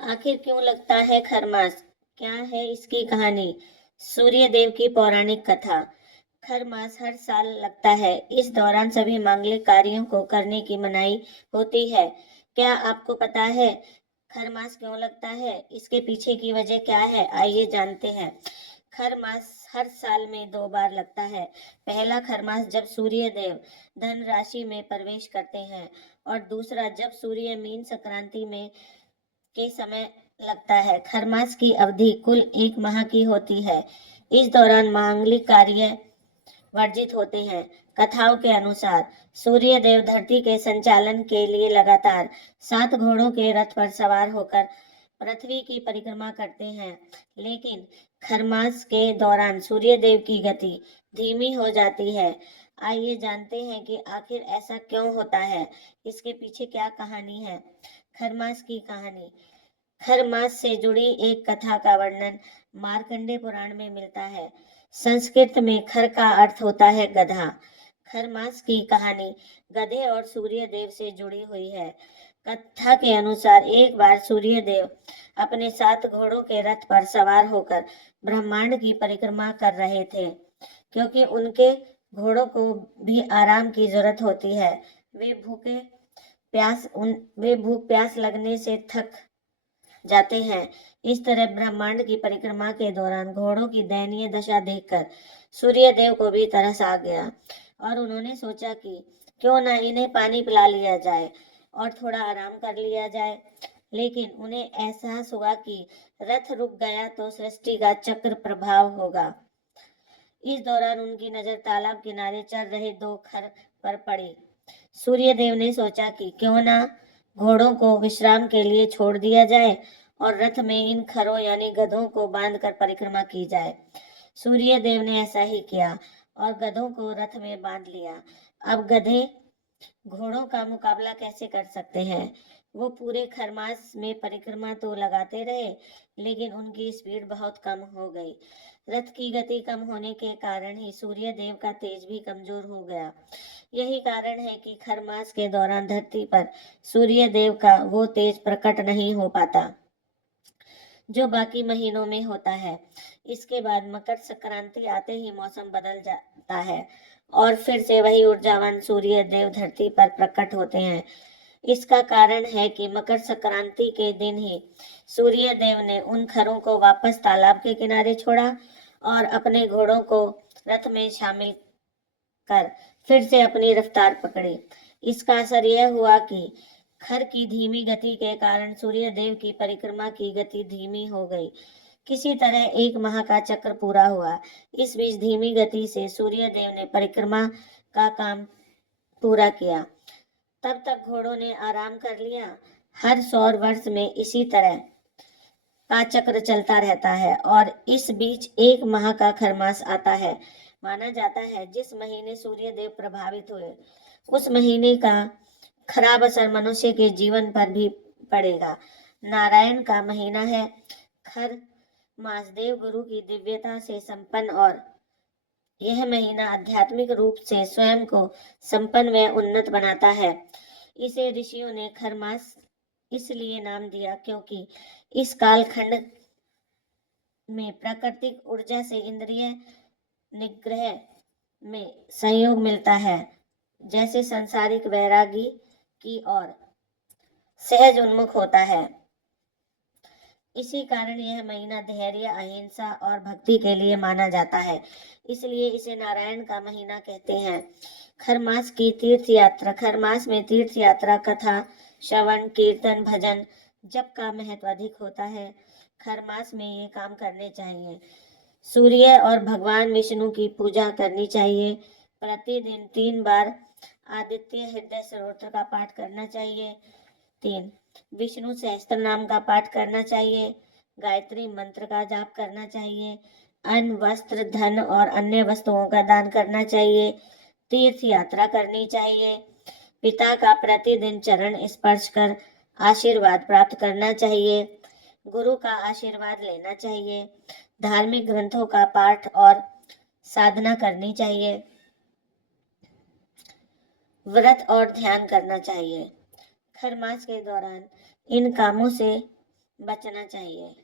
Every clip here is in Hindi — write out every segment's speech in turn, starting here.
आखिर क्यों लगता है खरमास? क्या है इसकी कहानी? सूर्य देव की पौराणिक कथा। खरमास हर साल लगता है। इस दौरान सभी मांगलिक कार्यों को करने की मनाही होती है। क्या आपको पता है खरमास क्यों लगता है? इसके पीछे की वजह क्या है? आइए जानते हैं। खरमास हर साल में 2 बार लगता है। पहला खरमास जब सूर्य देव धन राशि में प्रवेश करते हैं और दूसरा जब सूर्य मीन संक्रांति में के समय लगता है। खरमास की अवधि कुल 1 माह की होती है। इस दौरान मांगलिक कार्य वर्जित होते हैं। कथाओं के अनुसार सूर्य देव धरती के संचालन के लिए लगातार 7 घोड़ों के रथ पर सवार होकर पृथ्वी की परिक्रमा करते हैं, लेकिन खरमास के दौरान सूर्य देव की गति धीमी हो जाती है। आइए जानते हैं कि आखिर ऐसा क्यों होता है, इसके पीछे क्या कहानी है। खरमास की कहानी। खरमास से जुड़ी एक कथा का वर्णन मार्कंडे पुराण में मिलता है। संस्कृत में खर का अर्थ होता है गधा। खरमास की कहानी गधे और सूर्य देव से जुड़ी हुई है। कथा के अनुसार एक बार सूर्य देव अपने 7 घोड़ों के रथ पर सवार होकर ब्रह्मांड की परिक्रमा कर रहे थे। क्योंकि उनके घोड़ों को भी आराम की जरूरत होती है, वे भूख प्यास लगने से थक जाते हैं। इस तरह ब्रह्मांड की परिक्रमा के दौरान घोड़ों की दयनीय दशा देखकर सूर्य देव को भी तरस आ गया और उन्होंने सोचा कि क्यों ना इन्हें पानी पिला लिया जाए और थोड़ा आराम कर लिया जाए। लेकिन उन्हें एहसास हुआ कि रथ रुक गया तो सृष्टि का चक्र प्रभाव होगा। इस दौरान उनकी नजर तालाब किनारे चल रहे 2 खर पर पड़ी। सूर्य देव ने सोचा कि क्यों ना घोड़ों को विश्राम के लिए छोड़ दिया जाए और रथ में इन खरों यानी गधों को बांधकर परिक्रमा की जाए। सूर्य देव ने ऐसा ही किया और गधों को रथ में बांध लिया। अब गधे घोड़ों का मुकाबला कैसे कर सकते हैं? वो पूरे खरमास में परिक्रमा तो लगाते रहे, लेकिन उनकी स्पीड बहुत कम हो गई। रथ की गति कम होने के कारण ही सूर्य देव का तेज भी कमजोर हो गया। यही कारण है कि खरमास के दौरान धरती पर सूर्य देव का वो तेज प्रकट नहीं हो पाता जो बाकी महीनों में होता है। इसके बाद मकर संक्रांति आते ही मौसम बदल जाता है और फिर से वही ऊर्जावान सूर्य देव धरती पर प्रकट होते हैं। इसका कारण है कि मकर संक्रांति के दिन ही सूर्य देव ने उन खरों को वापस तालाब के किनारे छोड़ा और अपने घोड़ों को रथ में शामिल कर फिर से अपनी रफ्तार पकड़ी। इसका असर यह हुआ कि खर की धीमी गति के कारण सूर्य देव की परिक्रमा की गति धीमी हो गई। किसी तरह 1 माह का चक्र पूरा हुआ। इस बीच धीमी गति से सूर्य देव ने परिक्रमा का काम पूरा किया। तब तक घोड़ों ने आराम कर लिया। हर सौर वर्ष में इसी तरह का चक्र चलता रहता है और इस बीच 1 माह का खरमास आता है। माना जाता है जिस महीने सूर्य देव प्रभावित हुए उस महीने का खराब असर मनुष्य के जीवन पर भी पड़ेगा। नारायण का महीना है खर मास, देव गुरु की दिव्यता से संपन्न और यह महीना आध्यात्मिक रूप से स्वयं को संपन्न व उन्नत बनाता है। इसे ऋषियों ने खरमास इसलिए नाम दिया क्योंकि इस कालखंड में प्राकृतिक ऊर्जा से इंद्रिय निग्रह में सहयोग मिलता है, जैसे सांसारिक वैरागी की ओर सहज उन्मुख होता है। इसी कारण यह महीना धैर्य, अहिंसा और भक्ति के लिए माना जाता है, इसलिए इसे नारायण का महीना कहते हैं। खरमास की तीर्थ यात्रा। खरमास में तीर्थ यात्रा, कथा श्रवण, कीर्तन, भजन, जप का महत्व अधिक होता है। खरमास में ये काम करने चाहिए। सूर्य और भगवान विष्णु की पूजा करनी चाहिए। प्रतिदिन 3 बार आदित्य हृदय स्तोत्र का पाठ करना चाहिए। 3 विष्णु सहस्त्र नाम का पाठ करना चाहिए। गायत्री मंत्र का जाप करना चाहिए। अन्न, वस्त्र, धन और अन्य वस्तुओं का दान करना चाहिए। तीर्थ यात्रा करनी चाहिए। पिता का प्रतिदिन चरण स्पर्श कर आशीर्वाद प्राप्त करना चाहिए। गुरु का आशीर्वाद लेना चाहिए। धार्मिक ग्रंथों का पाठ और साधना करनी चाहिए। व्रत और ध्यान करना चाहिए। खरमास के दौरान इन कामों से बचना चाहिए।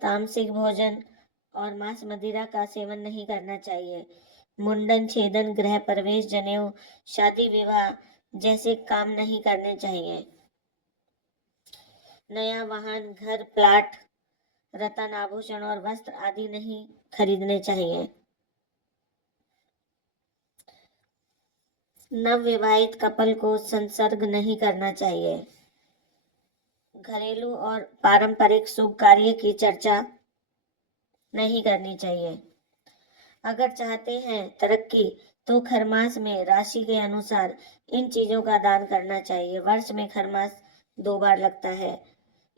तामसिक भोजन और मांस मदिरा का सेवन नहीं करना चाहिए। मुंडन, छेदन, गृह प्रवेश, जनेऊ, शादी विवाह जैसे काम नहीं करने चाहिए। नया वाहन, घर, प्लाट, रत्न, आभूषण और वस्त्र आदि नहीं खरीदने चाहिए। नवविवाहित कपल को संसर्ग नहीं करना चाहिए। घरेलू और पारंपरिक शुभ कार्य की चर्चा नहीं करनी चाहिए। अगर चाहते हैं तरक्की तो खरमास में राशि के अनुसार इन चीजों का दान करना चाहिए। वर्ष में खरमास 2 बार लगता है।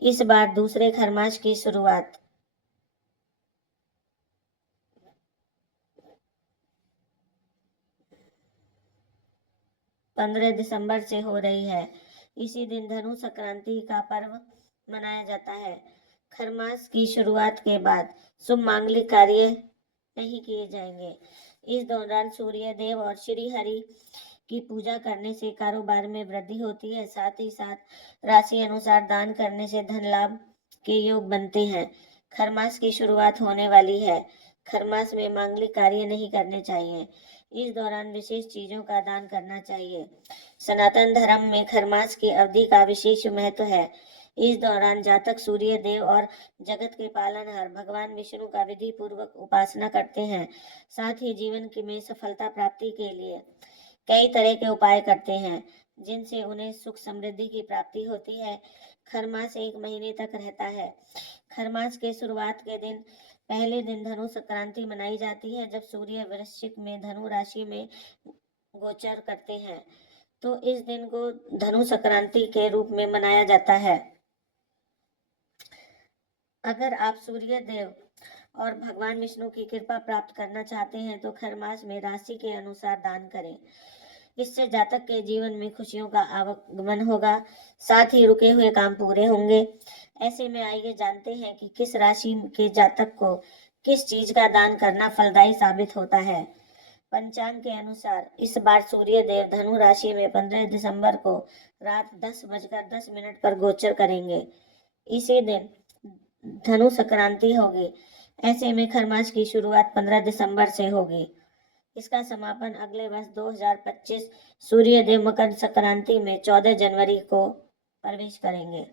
इस बार दूसरे खरमास की शुरुआत 15 दिसंबर से हो रही है। इसी दिन धनु संक्रांति का पर्व मनाया जाता है। खरमास की शुरुआत के बाद शुभ मांगलिक कार्य नहीं किए जाएंगे। इस दौरान सूर्य देव और श्री हरि की पूजा करने से कारोबार में वृद्धि होती है। साथ ही साथ राशि अनुसार दान करने से धन लाभ के योग बनते हैं। खरमास की शुरुआत होने वाली है। खरमास में मांगलिक कार्य नहीं करने चाहिए। इस दौरान विशेष चीजों का दान करना चाहिए। सनातन धर्म में खरमास की अवधि का विशेष महत्व है। इस दौरान जातक सूर्य देव और जगत के पालनहार भगवान विष्णु का विधि पूर्वक उपासना करते हैं। साथ ही जीवन की में सफलता प्राप्ति के लिए कई तरह के उपाय करते हैं, जिनसे उन्हें सुख समृद्धि की प्राप्ति होती है। खरमास 1 महीने तक रहता है। खरमास के शुरुआत के दिन पहले दिन धनु संक्रांति मनाई जाती है, जब सूर्य वृश्चिक में धनु राशि में गोचर करते हैं, तो इस दिन को धनु संक्रांति के रूप में मनाया जाता है। अगर आप सूर्य देव और भगवान विष्णु की कृपा प्राप्त करना चाहते हैं तो खरमास में राशि के अनुसार दान करें। इससे जातक के जीवन में खुशियों का आगमन होगा, साथ ही रुके हुए काम पूरे होंगे। ऐसे में आइए जानते हैं कि किस राशि के जातक को किस चीज का दान करना फलदायी साबित होता है। पंचांग के अनुसार इस बार सूर्य देव धनु राशि में 15 दिसंबर को रात 10:10 पर गोचर करेंगे। इसी दिन धनु संक्रांति होगी। ऐसे में खरमास की शुरुआत 15 दिसंबर से होगी। इसका समापन अगले वर्ष 2025 सूर्य देव मकर संक्रांति में 14 जनवरी को प्रवेश करेंगे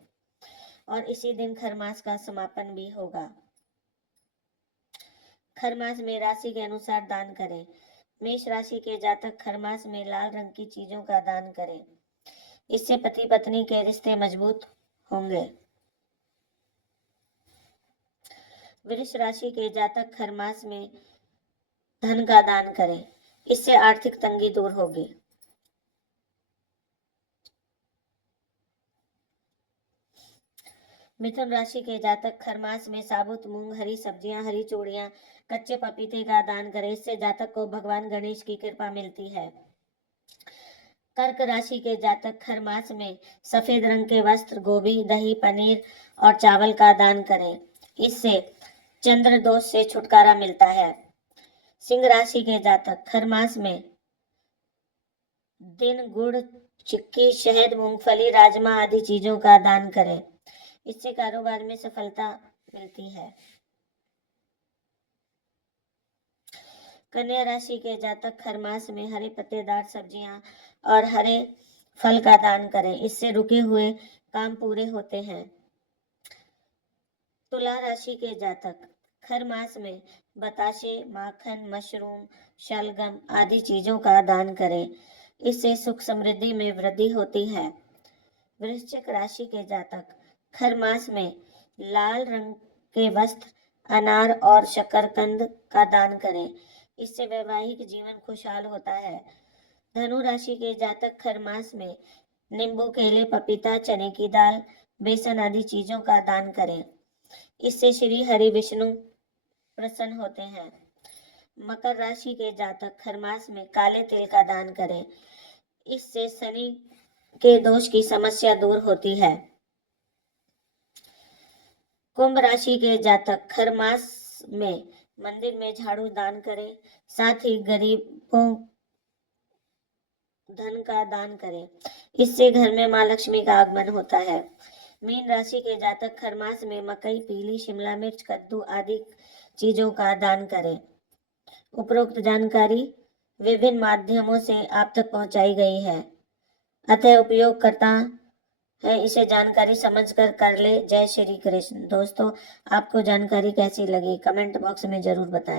और इसी दिन खरमास का समापन भी होगा। खरमास में राशि के अनुसार दान करें। मेष राशि के जातक खरमास में लाल रंग की चीजों का दान करें। इससे पति पत्नी के रिश्ते मजबूत होंगे। वृष राशि के जातक खरमास में धन का दान करें। इससे आर्थिक तंगी दूर होगी। मिथुन राशि के जातक खरमास में साबुत मूंग, हरी सब्जियां, हरी चूड़ियां, कच्चे पपीते का दान करें। इससे जातक को भगवान गणेश की कृपा मिलती है। कर्क राशि के जातक खरमास में सफेद रंग के वस्त्र, गोभी, दही, पनीर और चावल का दान करें। इससे चंद्र दोष से छुटकारा मिलता है। सिंह राशि के जातक खरमास में दिन गुड़, चिक्की, शहद, मूंगफली, राजमा आदि चीजों का दान करें। इससे कारोबार में सफलता मिलती है। कन्या राशि के जातक खरमास में हरे पत्तेदार सब्जियां और हरे फल का दान करें। इससे रुके हुए काम पूरे होते हैं। तुला राशि के जातक खरमास में बताशे, माखन, मशरूम, शलगम आदि चीजों का दान करें। इससे सुख समृद्धि में वृद्धि होती है। वृश्चिक राशि के जातक खरमास में लाल रंग के वस्त्र, अनार और शकरकंद का दान करें। इससे वैवाहिक जीवन खुशहाल होता है। धनु राशि के जातक खरमास में नींबू, केले, पपीता, चने की दाल, बेसन आदि चीजों का दान करें। इससे श्री हरि विष्णु प्रसन्न होते हैं। मकर राशि के जातक खरमास में काले तिल का दान करें। इससे शनि के दोष की समस्या दूर होती है। कुंभ राशि के जातक खरमास में मंदिर में झाड़ू दान करें। साथ ही गरीबों धन का दान करें, इससे घर में माँ लक्ष्मी का आगमन होता है। मीन राशि के जातक खरमास में मकई, पीली शिमला मिर्च, कद्दू आदि चीजों का दान करें। उपरोक्त जानकारी विभिन्न माध्यमों से आप तक पहुंचाई गई है, अतः उपयोग करता है इसे जानकारी समझकर कर ले। जय श्री कृष्ण। दोस्तों, आपको जानकारी कैसी लगी कमेंट बॉक्स में जरूर बताएं।